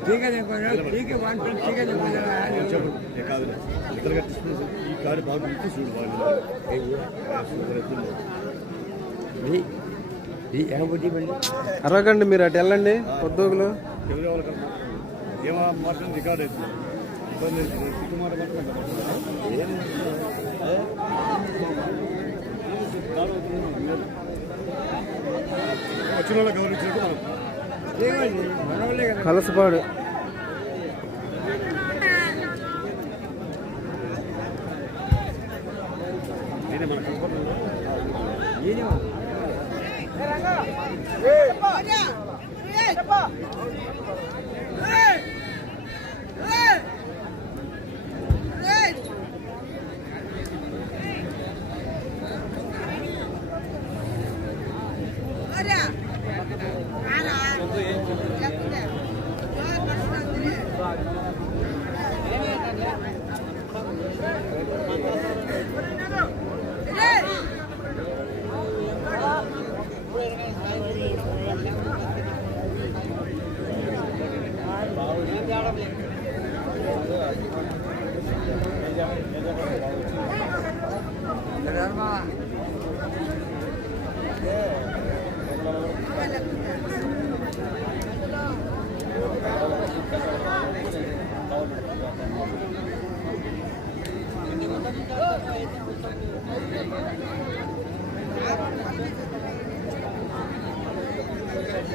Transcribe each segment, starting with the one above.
ठीक है ठीक है ठीक है ಬೇಕಾದ್ರೆ ಈ ಕಾರ್ಡ್ ಭಾಗ ಬಿಟ್ಟು ಸುಳ್ಳು అరగండి మీరు అటు వెళ్ళండి పొద్దుగులు. ఎవరి 啊！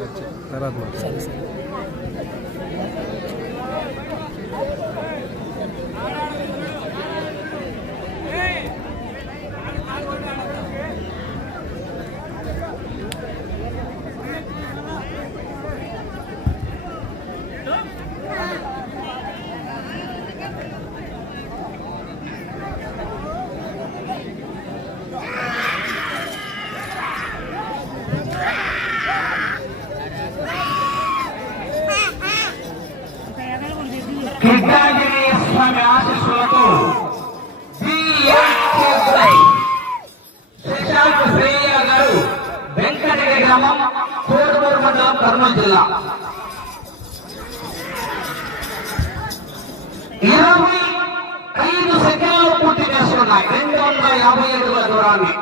ఆగింది తర్వాత మాట్లాడు. సరే సరే కృష్ణాంజనేయ స్వామి ఆశీస్సులతో బిఎస్ఎస్ఐ శశాంక్ శ్రేయ గారు వెంకటగిరి గ్రామం కోటూరు మండలం కర్నూలు జిల్లా ఇరవై ఐదు సెకండ్లు పూర్తి చేస్తున్నాయి రెండు వందల యాభై ఐదుల దూరాన్ని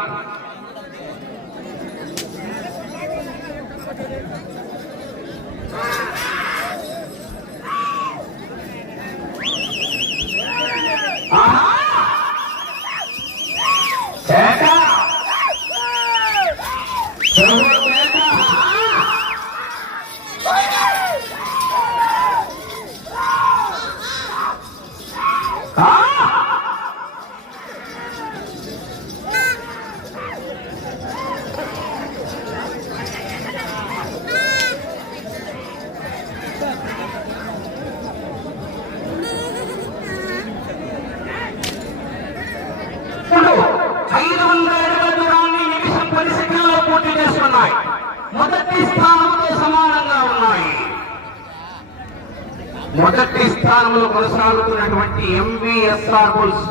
ఉన్నటువంటి ఎంవిఎస్ఆర్ బుల్స్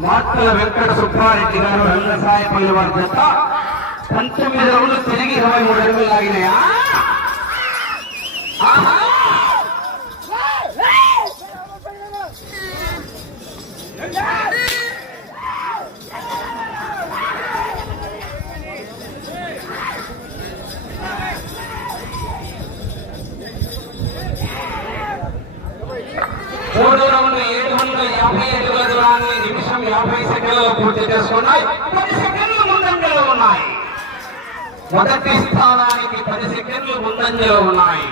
మాటల వెంకట సుబ్బారెడ్డి గారు రంగసాయపల్లి వారి జత. పంతొమ్మిది రోజులు తిరిగి ఇరవై మూడు అడుగులు లాగినాయా? ఆహా! పూర్తి చేసుకున్నాయి పది సెకండ్ల ముందంజలో ఉన్నాయి. మొదటి స్థానానికి పది సెకండ్లు ముందంజలో ఉన్నాయి.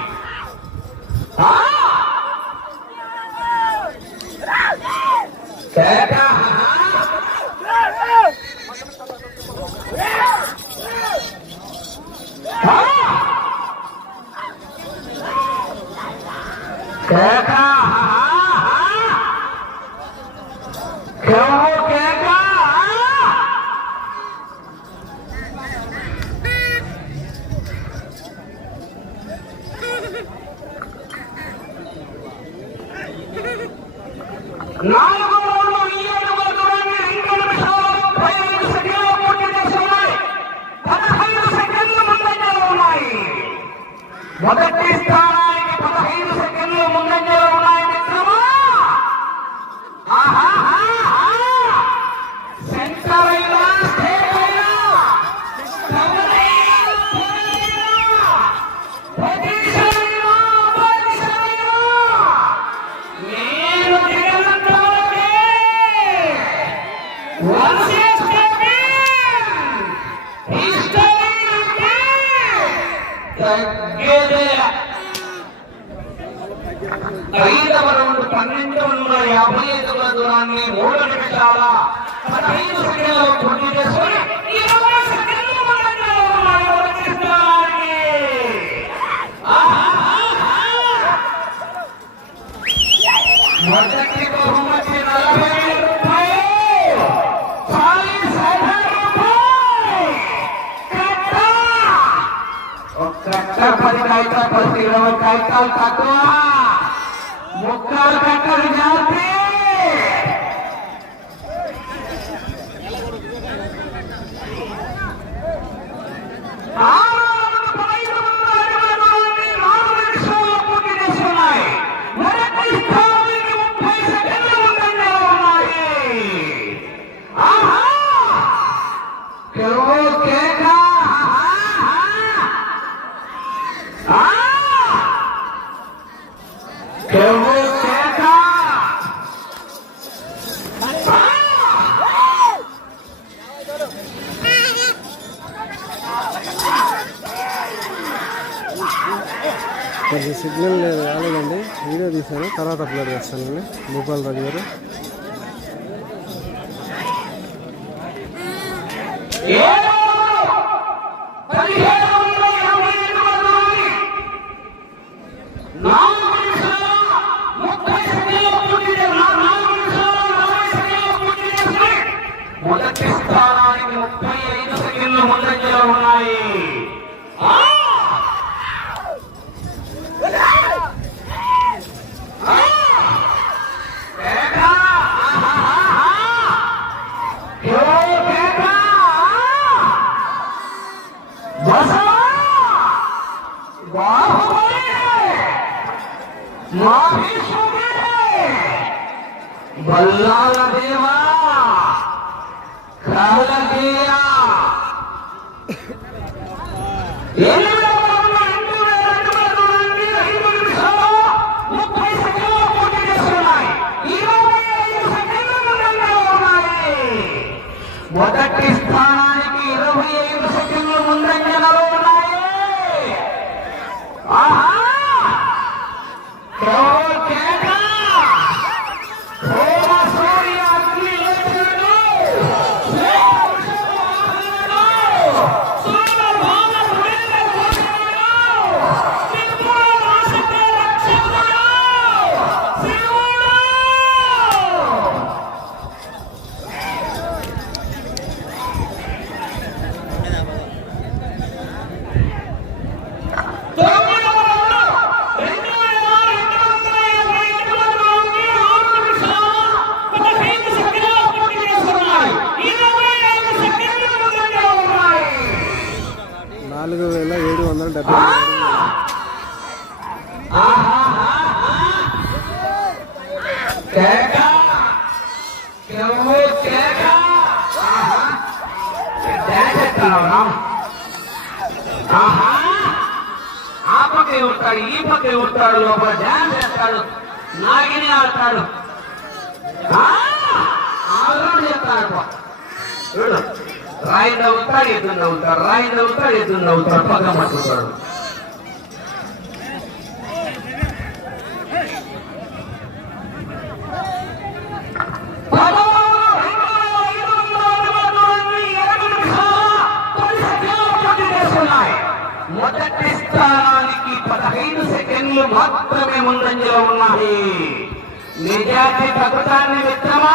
కేక! नायता पश्चिम का मुख्य कट विद्यार्थी. సిగ్నల్ లేదు. రాలేదండి. వీడియో తీశాను. తర్వాత అప్లోడ్ చేస్తాను నేను. భూపాల్ రాజు గారు. మొదటి స్థానానికి ముప్పై ఐదు సెకండ్లు ముందంజలో మొదటి స్థానం నవ్వుతాడు ఎదురు నవ్వుతాడు రాయి నవ్వుతాడు ఎదురు నవ్వుతాడు పగ పట్టుకుంటాడు మొదటి స్థానానికి పదహైదు సెకండ్లు మాత్రమే ముందంజలో ఉన్నాయి. నిజాతి పథకాన్ని మిత్రమా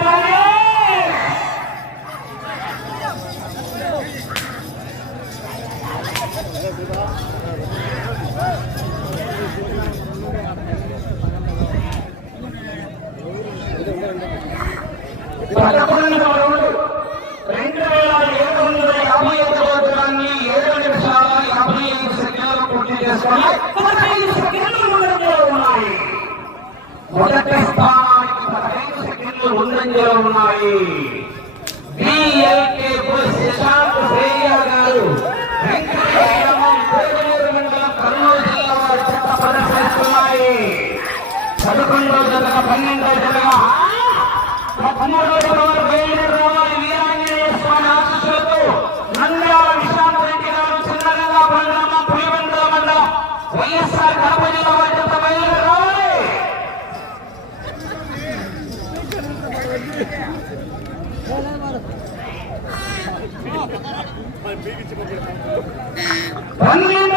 పదకొండో జతక పన్నెండో జతగా పదమూడో జత వారు బయలుదేరి రావాలి వీరాంజనేయ స్వామి ఆశీస్సులతో నంద్యాల రెడ్డి గారు చిన్నగంగా మండలం వైఎస్ఆర్ కడప జిల్లా వారి బయలుదేరి రావాలి రౌండ్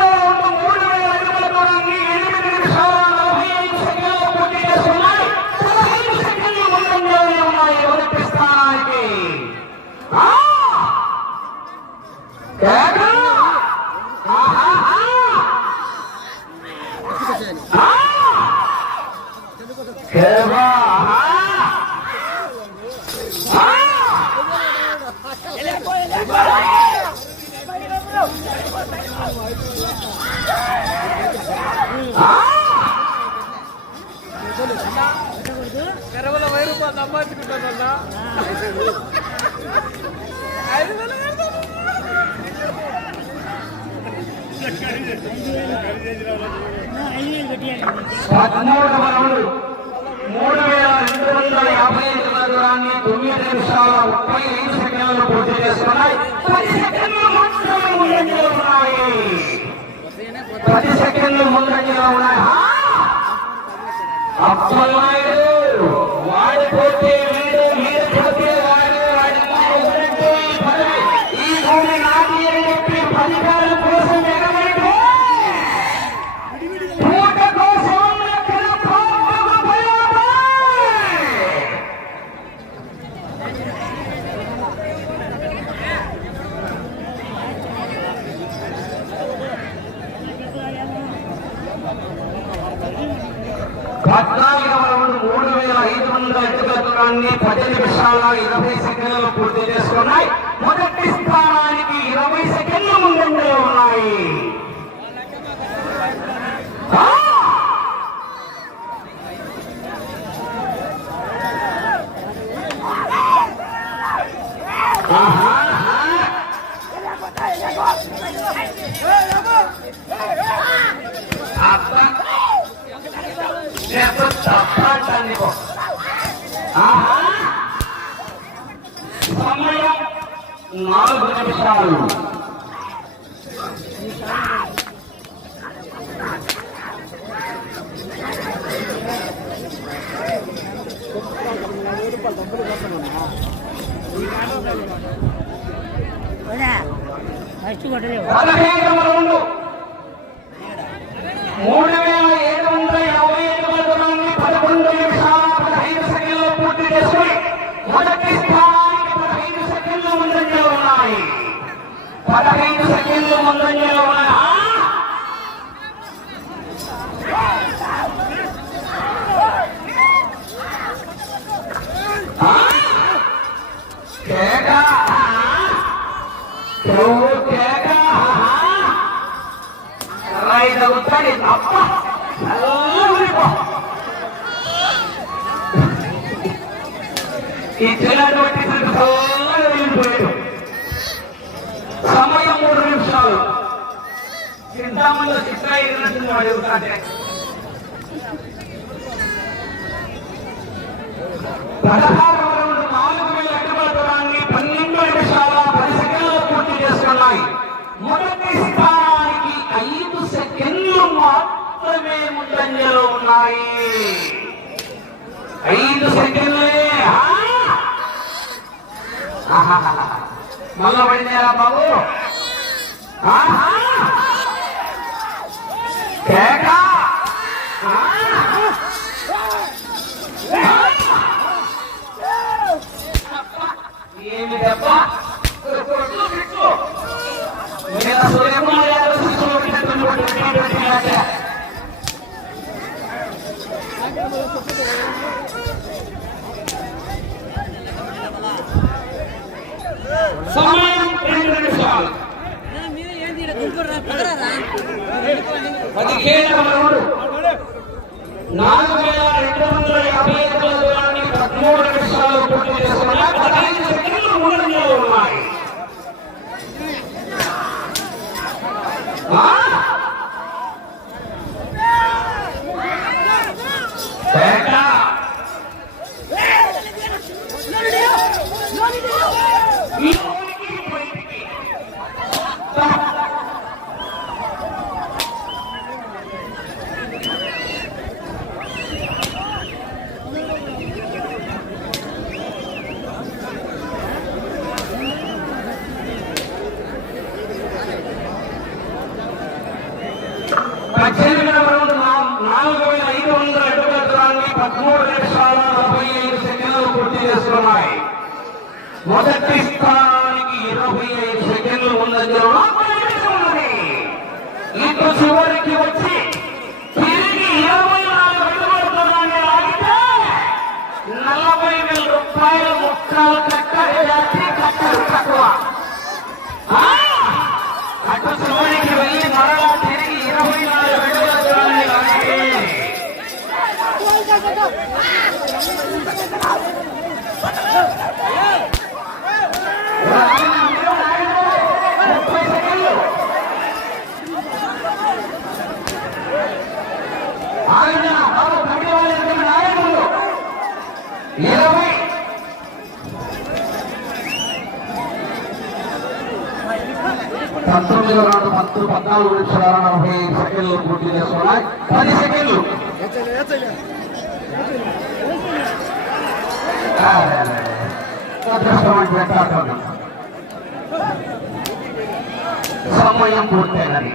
మూడు వేల అడుగుల దూరాన్ని ఎనిమిది నిమిషాల నలభై ఐదు సెకండ్లు పూర్తి చేసుకున్నాయి పదహైదు సెకండ్లు ముందంజలోనే ఉన్నాయి మొదటి స్థానానికి ఆ! కేక! ఆహాహా! ఆ! కేవా! ఆ! కరవల వెయ్యి రూపాయలు సంపాదించుకుంటానన్నా ఐదు వేల పదమూడవ రౌండ్ మూడు వేల రెండు వందల యాభై ఐదు దూరాన్ని తొమ్మిది నిమిషాల ముప్పై ఐదు సెకండ్లు పూర్తి చేసుకున్నాయి పది సెకండ్లు మాత్రమే ముందంజలో ఉన్నాయి పది సెకండ్లు ముందంజలో ఉన్నాయి ఆ! అప్పలనాయుడు వాడిపోతే వీడు వీడిపోతే వాడు వాడి ప్రణాళిక రౌండ్ మూడు వేల ఐదు వందల అడుగుల దూరాన్ని పది నిమిషాల ఇరవై సెకండ్లు పూర్తి చేసుకున్నాయి. మొదటి స్థానానికి ఇరవై సెకండ్లు ముందంజలో ఉన్నాయి. సమయం నాలుగు నిమిషాలు ఫస్ట్ కొట్టలేవు రైతవుతాడు అప్ప ఇచ్చినటువంటి వెళ్ళిపోయాడు సమయం మూడు నిమిషాలు చింతామణిలో చిత్ర ఎగిరినట్టు అడుగుతాడే పదహారు సంఖ్యలో ఉన్నాయి. ఐదు సెకండ్లే. మళ్ళా పడిందేరా బాబు? ఆహా! ఏమి దెబ్బ సమయం రెండు నిమిషాలు. పదిహేడవ నాలుగు వేల రెండు వందల యాభై ఐదు దూరాన్ని పదమూడు నిమిషాలు పూర్తి చేసుకున్నా పదహైదు సెకండ్లు ముందంజలో ఉన్నాయి ఆ? పేట. ఈ ఊరికి బయటికి. పద్దెనిమిదవ రౌండ్ నా- నాలుగు వేల ఐదు వందల అడుగుల దూరాన్ని పదమూడు నిమిషాల నలభై ఐదు సెకండ్లు పూర్తి చేసుకున్నాయి. మొదటి స్థానానికి ఇరవై ఐదు సెకండ్లు ముందంజలో ఉన్నది. ఇటు చివరికి వచ్చి తిరిగి ఇరవై నాలుగు అడుగుల ఆగితే నలభై వేల రూపాయల ముక్కలు కట్ట జాతి తక్కువ ఆ! అటు చివరికి వెళ్ళి మరలా తిరిగి ఇరవై నాలుగు అడుగుల దూరాన్ని ఆగితే ముప్పై సెకండ్లు పంతొమ్మిది నాడు పత్తు పద్నాలుగు నిమిషాల నలభై సెకండ్లు పూర్తి చేసుకున్నాయి పది సెకండ్లు. సమయం పూర్తయినది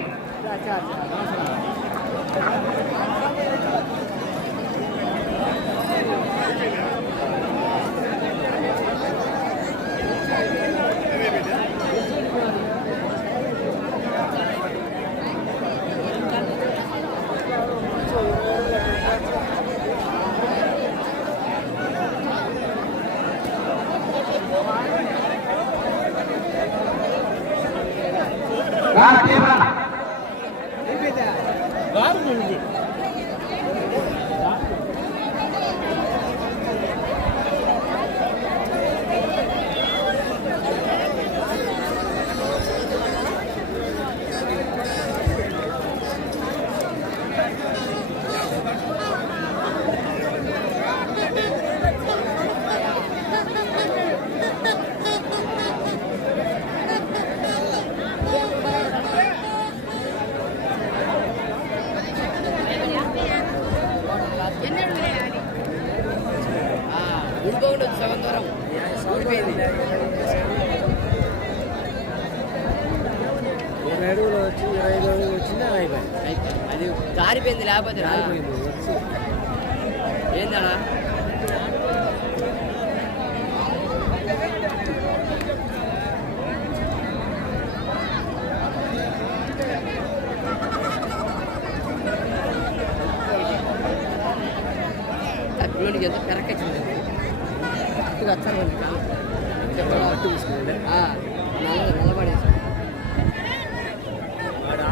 ఈ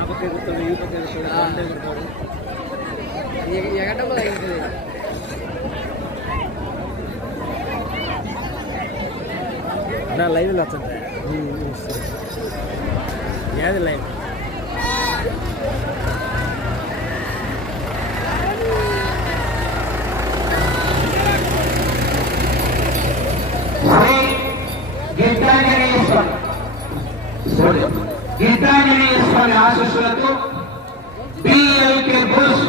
పక్క ఎగురుతాడు బాండే ఎగురుతాడు ఎగటం తగ్గుతుంది నా లైవ్లో వచ్చండి ఏది లైవ్? స్వామి ఆశీస్సులతో బిఎల్కే బుల్స్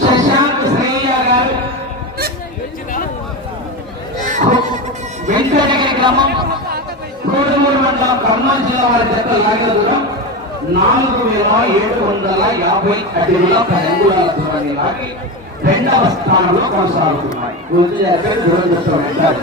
శశాంక్ శ్రేయ గారు వెంకటగిరి గ్రామం కోడుమూరు మండలం ఖమ్మం జిల్లా వారి జత లాగిన దూరం నాలుగు వేల ఏడు వందల యాభై అడుగుల పదంగుల దూరాన్ని లాగి రెండవ స్థానంలో కొనసాగుతున్నాయి. గుర్తు చేస్తే దురదృష్టం వెంటాడు